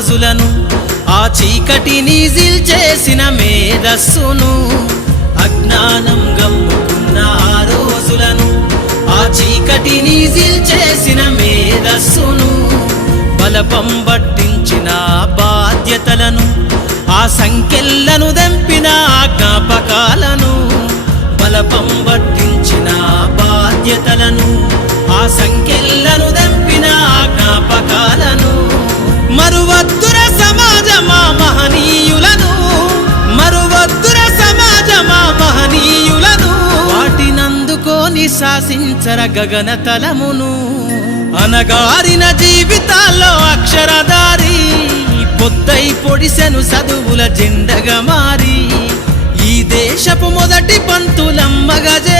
రోజులను ఆ చీకటిని చేసిన మేధస్సును అజ్ఞానం గమ్ముకున్న ఆ రోజులను ఆ చీకటిని చేసిన మేధస్సును బలపం పట్టించిన బాధ్యతలను ఆ సంఖ్యలను దంపిన జ్ఞాపకాలను బలపం శాసించర గగన తలమును. అనగారిన జీవితాల్లో అక్షరదారి పొద్దై పొడిసెను చదువుల జెండగా మారి. ఈ దేశపు మొదటి పంతులమ్మగా చేరి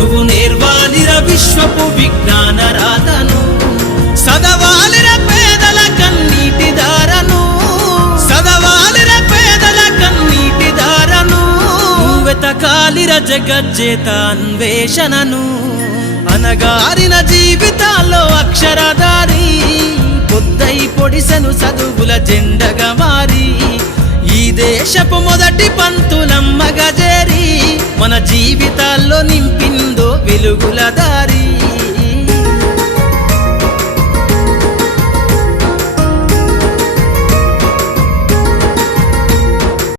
నువ్వు నేర్వాలిర విశ్వపు విజ్ఞాన రాతను సదవాలిర పేదల కన్నీటి దారను సదవాలిర పేదల కన్నీటి దారను వెతకాలిర జగజ్జేత అన్వేషణను అనగారిన జీవితాల్లో అక్షరదారి పొద్దై పొడిసెను చదువుల జెండగా మారి. ఈ దేశపు మొదటి పంతులమ్మగా చేరి మన జీవితాల్లో నింపిందో వెలుగుల దారి